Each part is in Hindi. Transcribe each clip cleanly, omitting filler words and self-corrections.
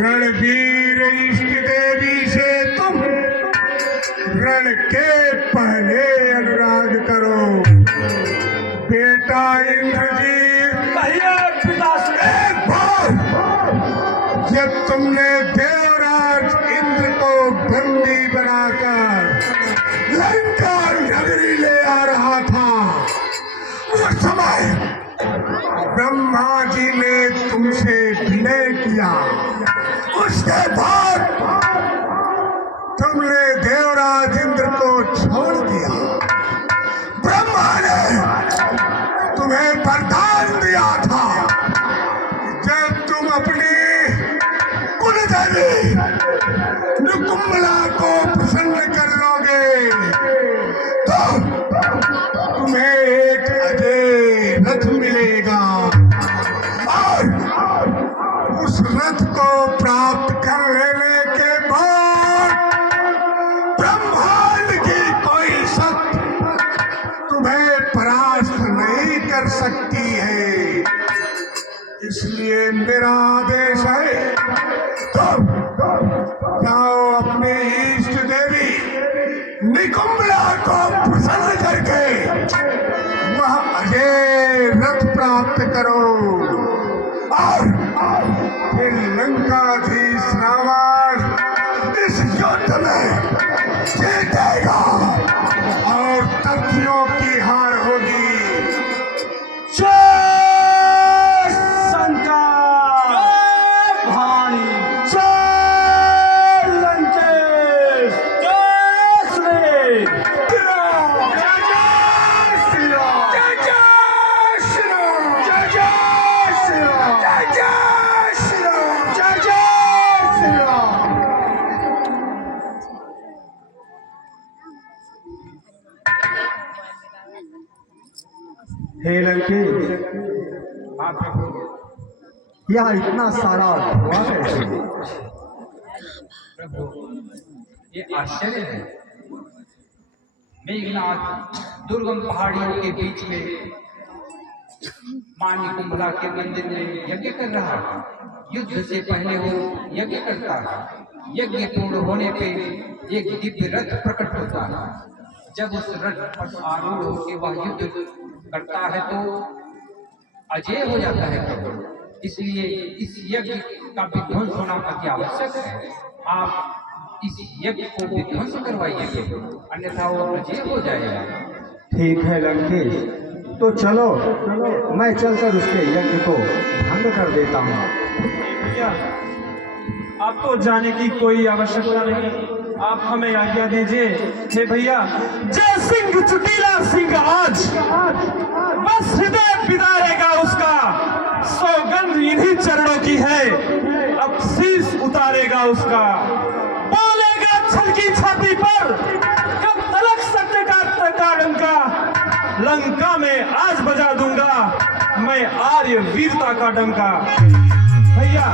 रणवीर इष्ट देवी से तुम रण के पहले अनुराग करो। बेटा इंद्रजीत, कहिए पिताश्री। जब तुमने देवराज इंद्र को बंदी बनाकर लंका नगरी ले आ रहा था, उस समय ब्रह्मा जी ने तुमसे विनय किया। उसके बाद तुमने देवराज इंद्र को छोड़ दिया। ब्रह्मा ने तुम्हें वरदान दिया था, जब तुम अपनी कुलदेवी नुकुंबला को प्रसन्न कर लोगे तो तुम्हें एक अजय रथ मिलेगा, और उस रथ को प्राप्त कर लेने के बाद ब्रह्मांड की कोई शक्ति तुम्हें परास्त नहीं कर सकती है। इसलिए मेरा आदेश है, तुम जाओ अपनी इष्ट देवी निकुंबला को प्रसन्न करके वह अजय रथ प्राप्त करो, और फिर लंकाधीश रावण इस युद्ध में जीतेगा और तर्कियों की हार होगी। जय शंकर, जय भवानी, जय लंकेश, जय श्री राम, जय जय श्री राम, जय जय श्री राम, जय जय श्री राम, जय जय श्री राम, जय जय श्री राम। हे लंकेश, यह इतना सारा धुआं कैसे? प्रभु, ये आश्चर्य है। मेघनाथ दुर्गम पहाड़ियों के बीच में मां निकुंभला के मंदिर में यज्ञ कर रहा है। युद्ध से पहले वो यज्ञ करता है। यज्ञ पूर्ण होने पे एक दिव्य रथ प्रकट होता है। जब उस रथ पर आरूढ़ होकर वह युद्ध करता है तो अजय हो जाता है प्रभु। इसलिए इस यज्ञ का विध्वंस होना अति आवश्यक है। आप इस यज्ञ को विध्वंस करवाइए, अन्यथा वो अजय हो जाएगा। ठीक है लंकेश, तो चलो मैं चलकर उसके यज्ञ को भंग कर देता हूँ। भैया, आपको जाने की कोई आवश्यकता नहीं, आप हमें आज्ञा दीजिए। हे भैया, जय सिंह चुटीला सिंह आज बस हृदय पिदारेगा उसका, सौगंध इन्हीं चरणों की है, अब शीश उतारेगा उसका। बोलेगा छल की छाती पर कब तलक सत्य का डंका, लंका में आज बजा दूंगा मैं आर्य वीरता का डंका। भैया,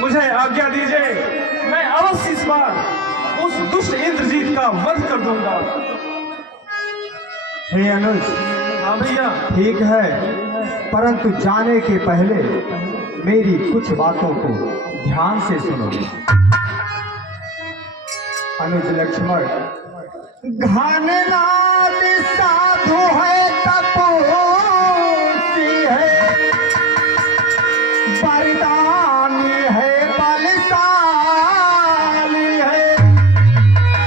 मुझे आज्ञा दीजिए, मैं अवश्य इस बार उस दुष्ट इंद्रजीत का वध कर दूंगा। हे अनुज, हाँ भैया। ठीक है, परंतु जाने के पहले मेरी कुछ बातों को ध्यान से सुनो। अनुज लक्ष्मण, घाननाद साधु है, तपोसी है, वरदानी है, बलशाली है,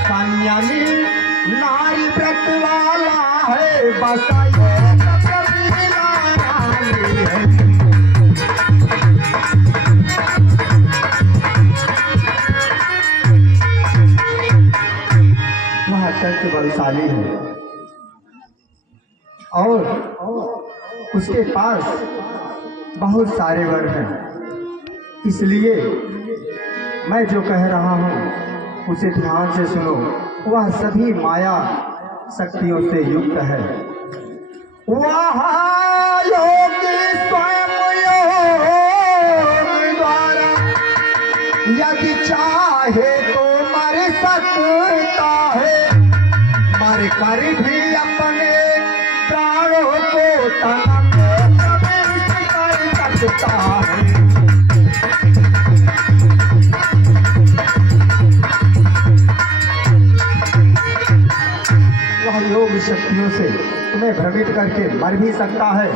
संयमी नारी व्रत वाला है, बसाए वह अत्यंत बलशाली है और उसके पास बहुत सारे वर हैं। इसलिए मैं जो कह रहा हूँ उसे ध्यान से सुनो। वह सभी माया शक्तियों से युक्त है। वह योगी स्वयं योग द्वारा यदि चाहे तो मर सकता है, मर कर भी अपने प्राणों को तन में प्रविष्ट कर सकता है। से तुम्हें भ्रमित करके मर भी सकता है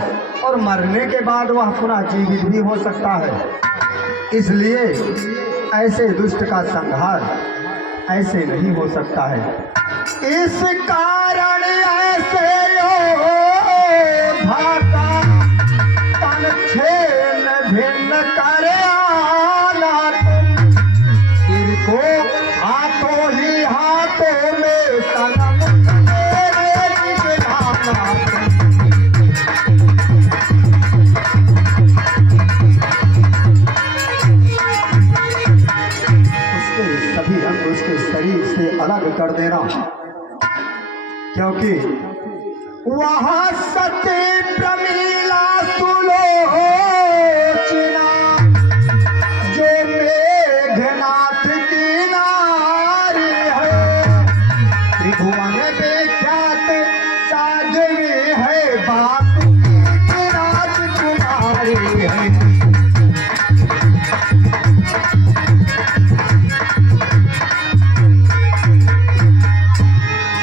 और मरने के बाद वह पुनः जीवित भी हो सकता है। इसलिए ऐसे दुष्ट का संहार ऐसे नहीं हो सकता है। इस कारण ऐसे भाका तन छेन भिन्न कर आना तुम, सिर को हाथों ही हाथों में सनम मेरे गिराना तुम। उसके सभी अंग उसके शरीर से अलग कर देना, क्योंकि वहाँ सत्य प्रमीला सुलोचना जो मेघनाथ की नारी है, त्रिभुवन विख्यात साध्वी है, बाप की राजकुमारी है।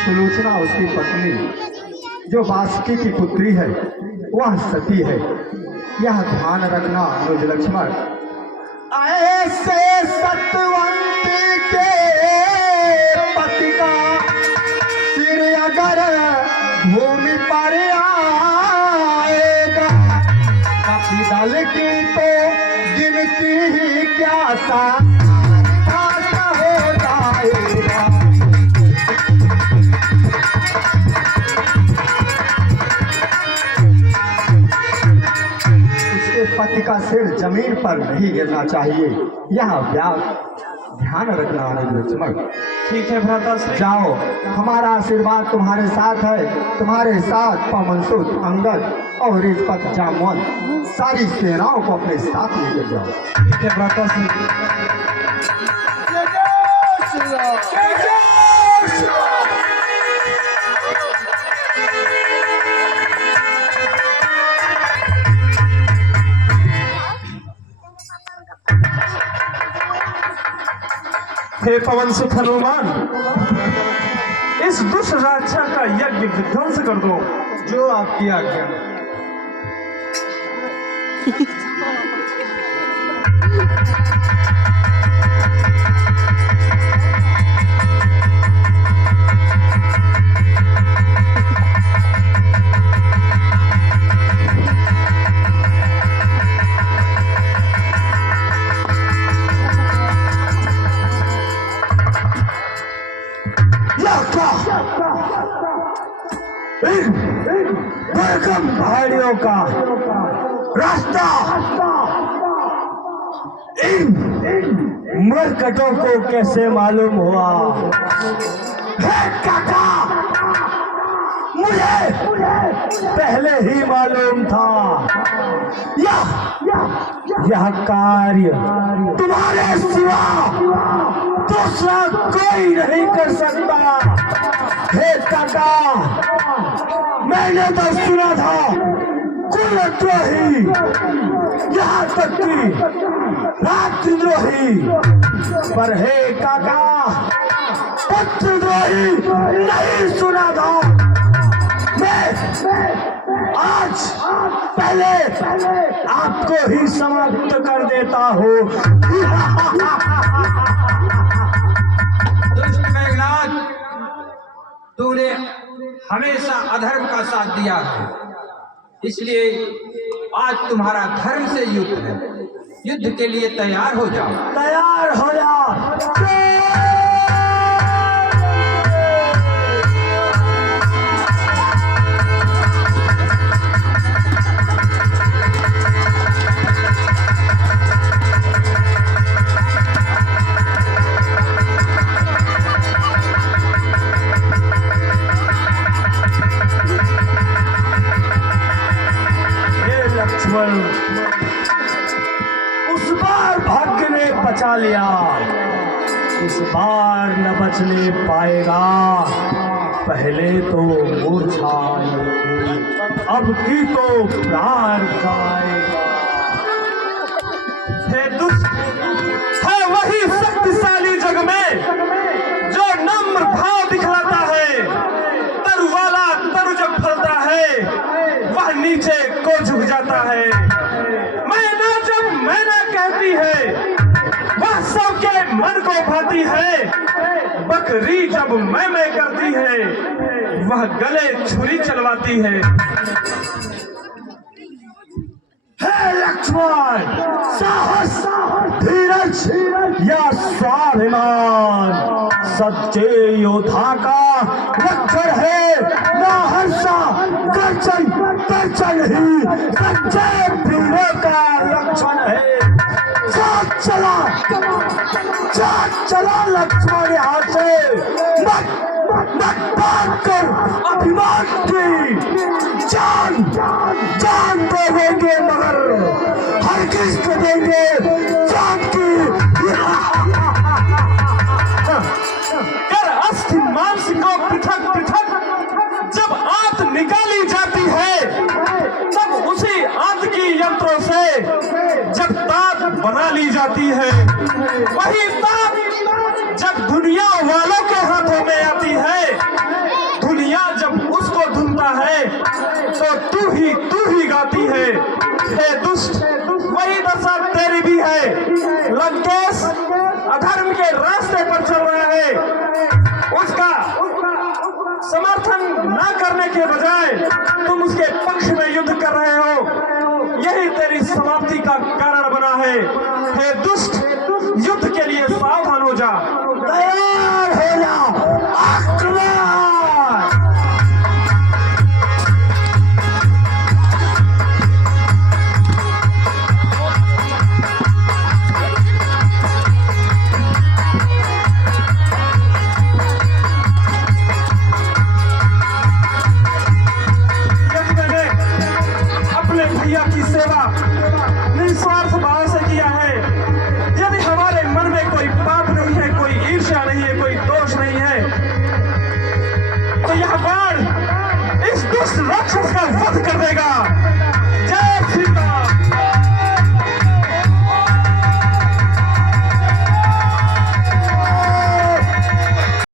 सुलोचना उसकी पत्नी जो बासुकी की पुत्री है वह सती है। यह ध्यान रखना अनुज लक्ष्मण। ऐसे सतवंती के पति का सिर अगर भूमि पर आएगा, कपि दल की तो गिनती ही क्या सा हो जाएगा। पति का सिर जमीन पर नहीं गिरना चाहिए, यह ध्यान रखना अनुज लक्ष्मण। ठीक है भ्राताश्री। जाओ, हमारा आशीर्वाद तुम्हारे साथ है। तुम्हारे साथ पवन सुत, अंगद और रिजपत, जामवंत सारी सेनाओं को अपने साथ लेकर जाओ। ठीक है भ्राताश्री। जय जय श्री राम, जय जय श्री राम। हे पवन सुत हनुमान, इस दुष्ट राजा का यज्ञ विध्वंस कर दो। जो आपकी आज्ञा। पहाड़ियों का रास्ता इन मरकटों को कैसे मालूम हुआ? हे काका, मुझे पहले ही मालूम था यह कार्य तुम्हारे सिवा दूसरा कोई नहीं कर सकता। हे काका, मैंने तो सुना था कुलद्रोही, यहाँ तक कि राजद्रोही, पर हे काका पुत्रद्रोही नहीं सुना था। मैं आज पहले आपको ही समाप्त कर देता हूँ। दुष्ट मेघनाथ, तूने हमेशा अधर्म का साथ दिया है, इसलिए आज तुम्हारा धर्म से युद्ध है। युद्ध के लिए तैयार हो जाओ। तैयार हो जा। उस बार भाग्य ने बचा लिया, इस बार न बचने पाएगा। पहले तो मूर्छा आई, अब की तो प्राण जाएगा। हे दुष्ट, है वही शक्तिशाली जग में जो नम्र भाव दिखलाता है। तरु वाला तरु जब मन को भाती है, बकरी जब मैं करती है, वह गले छुरी चलवाती है। हे लक्ष्मण, साहस, धीरज या स्वाभिमान सच्चे योद्धा का लक्षण है। ना हर्षा गर्जन गर्जन ही सच्चे वीरों का लक्षण है। चला लक्ष्मण यहाँ से, मत बात कर अभिमान की। जान दे देंगे मगर हर किस्त देंगे जान की। कर अस्थि मांस को पृथक पृथक जब आंत निकाली जाती है, तब उसी आंत की यंत्रों से जब दांत बना ली जाती है, वही दांत जब दुनिया वालों के हाथों में आती है, दुनिया जब उसको ढूंढता है तो तू ही गाती है। हे दुष्ट, वही दशा तेरी भी है। लंकेश अधर्म के रास्ते पर चल रहा है, उसका समर्थन न करने के बजाय तुम उसके पक्ष में युद्ध कर रहे हो, यही तेरी समाप्ति का कारण बना है। हे दुष्ट, युद्ध के लिए सावधान हो जा। तैयार हो जा।